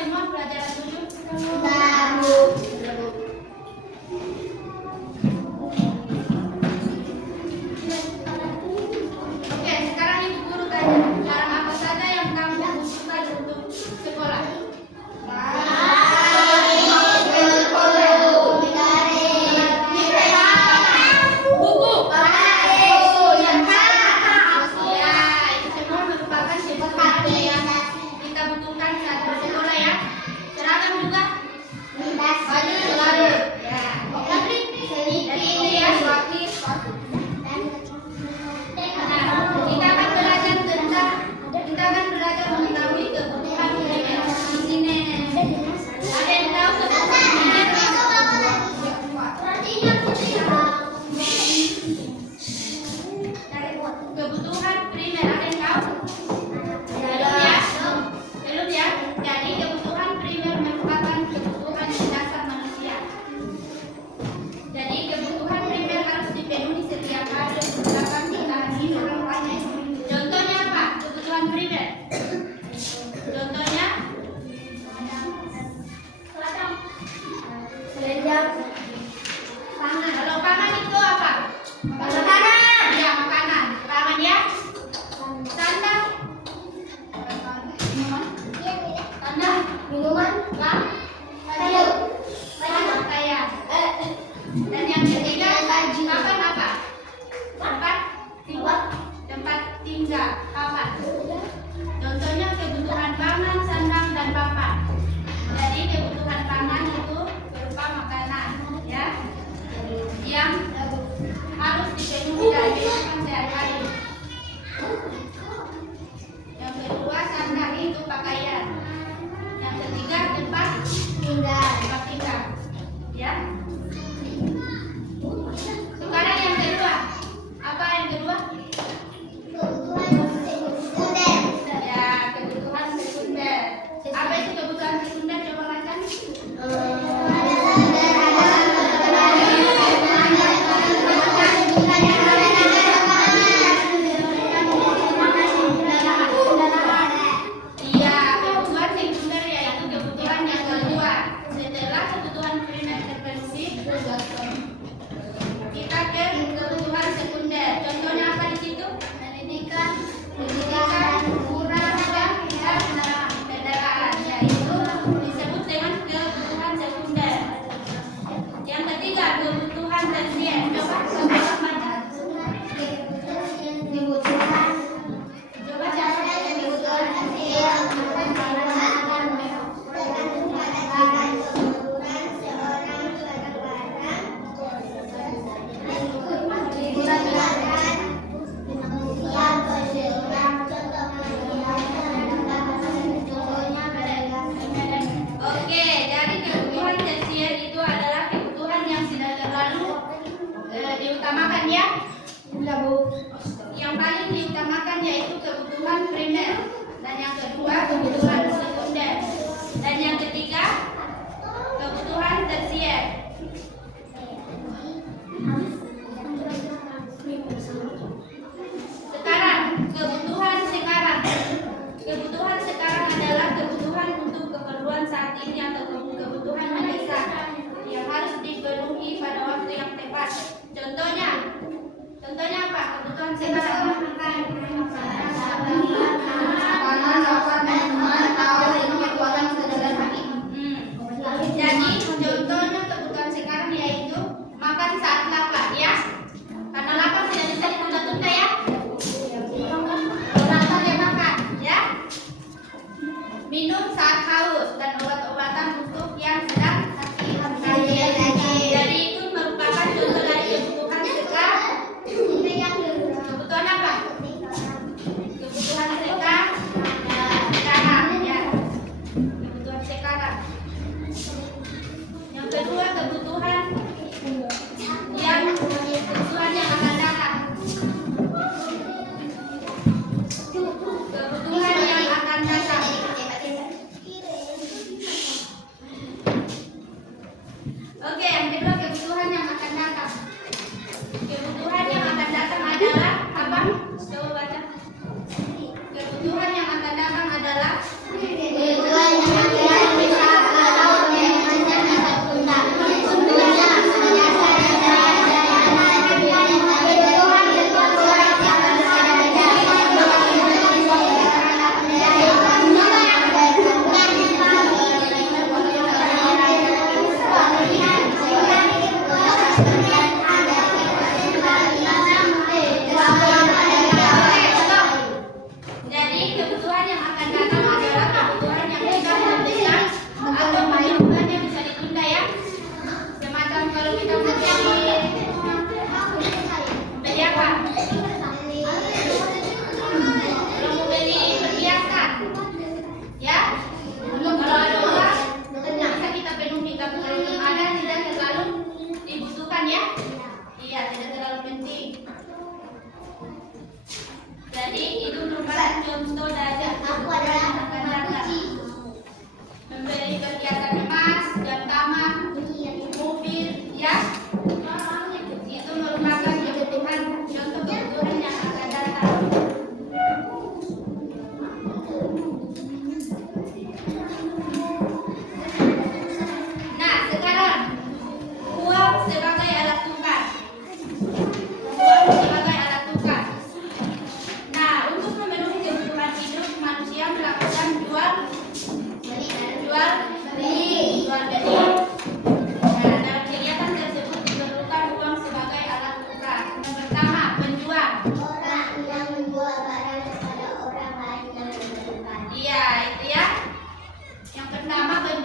semua pelajaran 7? Oke, sekarang Ibu Guru tanya, barang apa saja yang kamu butuhkan untuk sekolah? Kebutuhan primer, ada yang tahu? Belum ya? Jadi kebutuhan primer merupakan kebutuhan dasar manusia. Jadi kebutuhan primer harus dipenuhi setiap hari untuk dapat bertahan hidup. Contohnya apa? Kebutuhan primer. Contohnya? Pangan. Kalau pangan itu apa? Makanan. Ya, makanan. Pangan ya. Sandang. Sandang. Minuman. Pakaian. Dan yang ketiga, papan apa? Tempat tinggal. Papan. Contohnya kebutuhan pangan, sandang, dan papan. Jadi kebutuhan pangan itu berupa makanan, ya, yang harus dipenuhi dalam kehidupan sehari-hari. Yang kedua, sandang itu pakaian. Yang ketiga, tempat tinggal, ya. Sekarang yang kedua, apa yang kedua? Ya, kebutuhan sekunder. Apa itu kebutuhan sekunder? Coba baca. Iya, kebutuhan sekunder yaitu kebutuhan yang kedua setelah kebutuhan primer terpenuhi. Kita ke kebutuhan sekunder. Contohnya apa di situ? Pendidikan, hiburan, dan kendaraan. Yaitu disebut dengan kebutuhan sekunder. Yang ketiga, kebutuhan tersier. Coba baca. Coba siapa yang kebutuhan tersier? Oke, jadi kebutuhan tersier itu adalah kebutuhan yang tidak terlalu diutamakan ya. Yang paling diutamakan yaitu kebutuhan primer, dan yang kedua kebutuhan sekunder, dan yang ketiga kebutuhan tersier. Sekarang kebutuhan sekarang. Kebutuhan sekarang adalah kebutuhan untuk keperluan saat ini atau kebutuhan mendesak yang harus dipenuhi pada waktu yang tepat. Contohnya apa? Kebutuhan sekarang. Jadi contohnya kebutuhan sekarang yaitu makan saat lapar ya. Karena lapar tidak bisa ditunda-tunda ya. Orang yang makan ya. Minum saat haus dan obat-obatan untuk yang sedang sakit. Jadi itu merupakan contoh dari kebutuhan sekarang. Kebutuhan apa? Kebutuhan sekarang ya. Kebutuhan sekarang. Yang kedua kebutuhan yang akan datang. Kebutuhan yang akan datang.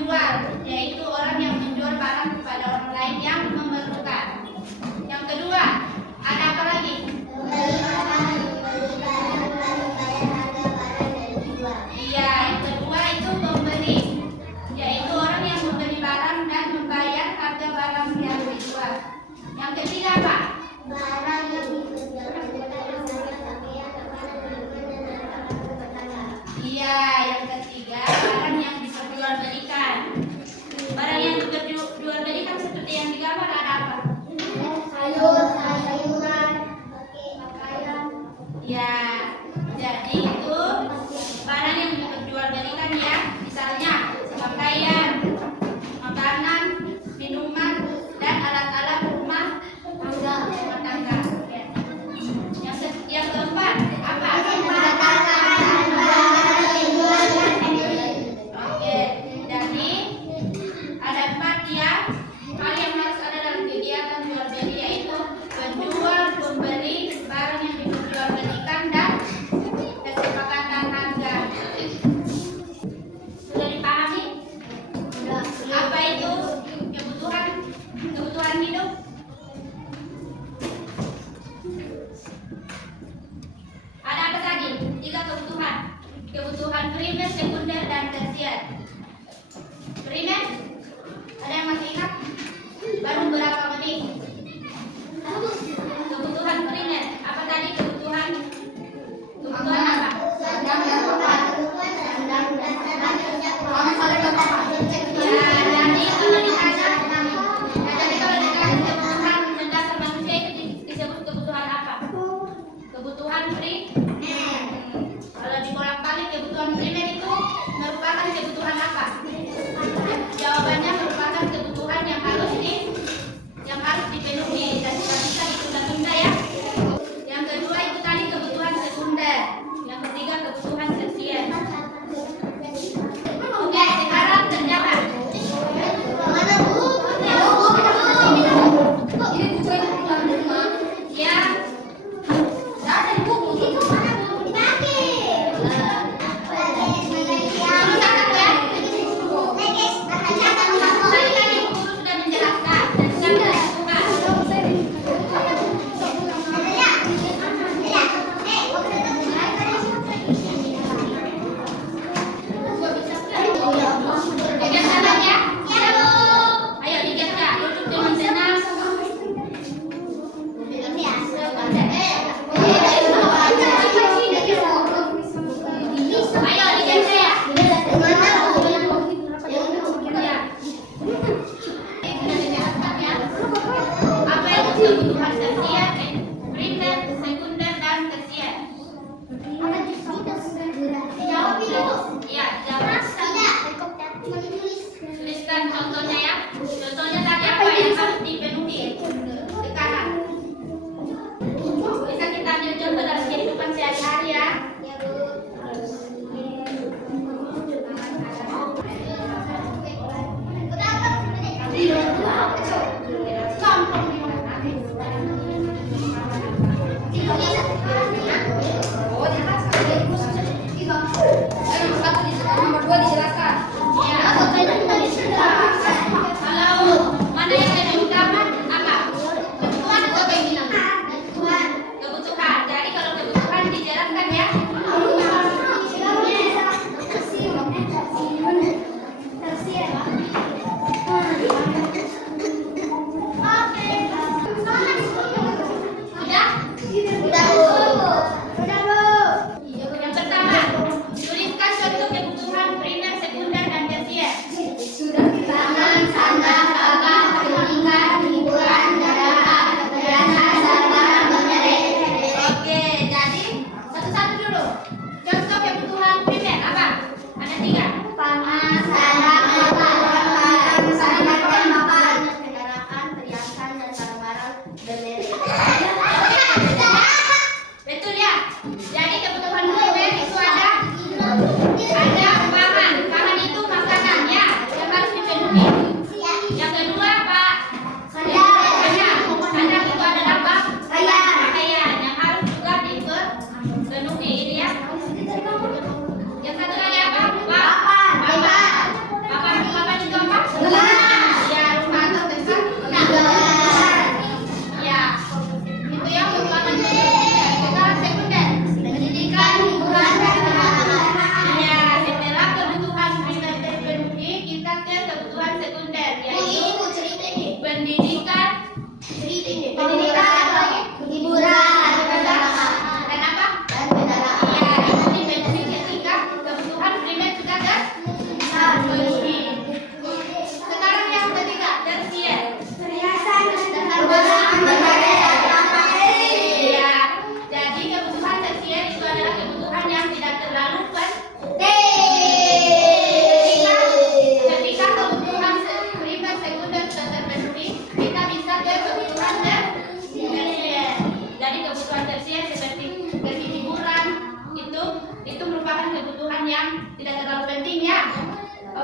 penjual, yaitu orang yang menjual barang kepada orang lain yang memerlukan. Yang kedua, ada apa lagi? Iya, yang kedua itu pembeli, yaitu orang yang membeli barang dan membayar harga barang yang dijual. Yang ketiga apa? Barang yang diperjualbelikan Iya, yang ketiga barang yang diperjualbelikan. Barang yang diperjualbelikan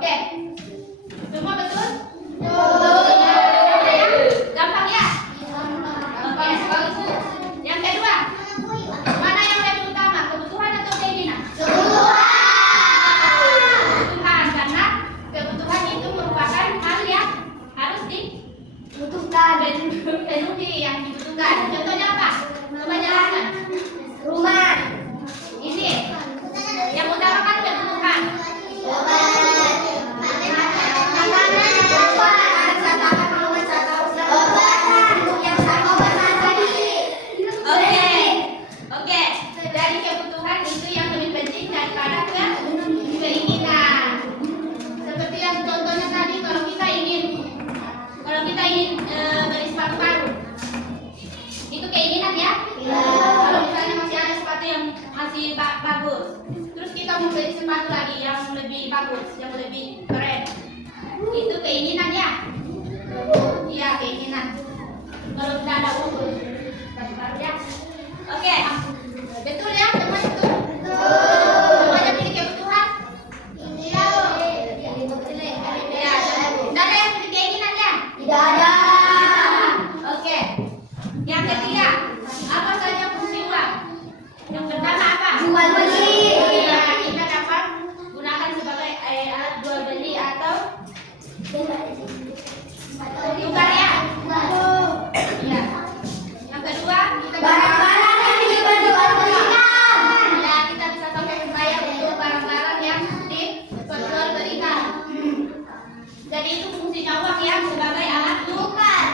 Oke. Semua betul? Betul. Gampang ya? Oke, bagus. Yang kedua, mana yang lebih utama, kebutuhan atau keinginan? Kebutuhan, karena kebutuhan itu merupakan hal yang harus dipenuhi, yang dibutuhkan. Contohnya apa? Coba jelaskan. Rumah. Ini yang utama kan kebutuhan. Oke. Dari kebutuhan itu yang lebih penting daripada keinginan. Seperti yang contohnya tadi, kalau kita ingin beli sepatu baru, itu keinginan ya. Kalau misalnya masih ada sepatu yang masih bagus, terus kita mau beli sepatu lagi yang lebih bagus, yang lebih keren, itu keinginan ya. Iya, keinginan. Kalau tidak ada uang, sepatu baru ya. Oke, betul ya, semua itu. Semuanya pilih kebutuhan. Ya, tidak ada yang pilih keinginan ya. Tidak ada. Oke. Yang ketiga, apa saja fungsi uang? Yang pertama apa? Jual beli. Iya, kita dapat gunakan sebagai alat jual beli atau tukar ya. Iya. Yang kedua, kita Barang-barang yang diperjualbelikan. ya, kita bisa pakai membayar untuk barang-barang yang diperjualbelikan. Jadi itu fungsinya uang ya, sebagai alat tukar.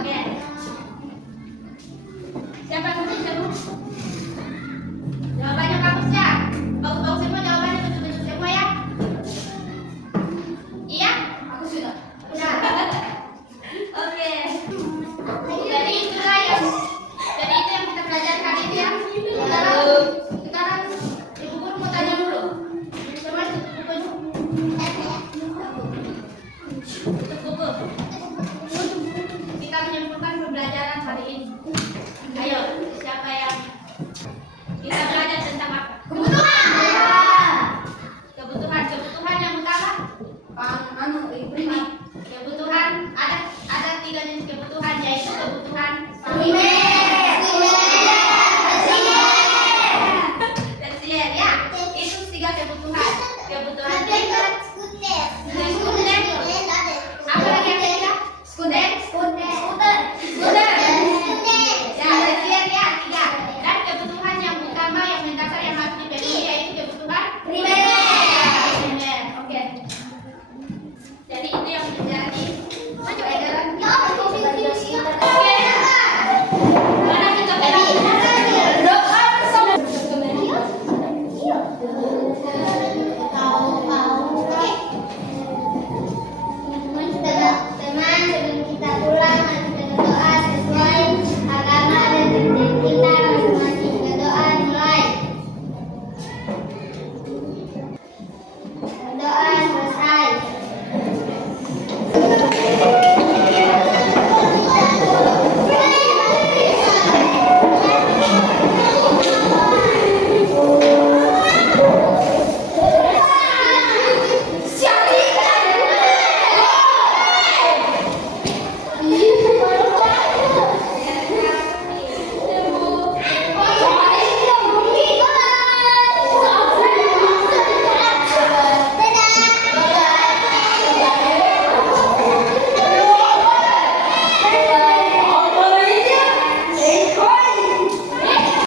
Oke. Siapa yang mau jawab? Jawabannya bagus ya. Bagus-bagus semua jawabannya, betul-betul semua ya. Iya? Aku sudah. Oke. Jadi itu yang kita pelajarkan itu ya. Sekarang Ibu Guru mau tanya dulu. Semua bukunya.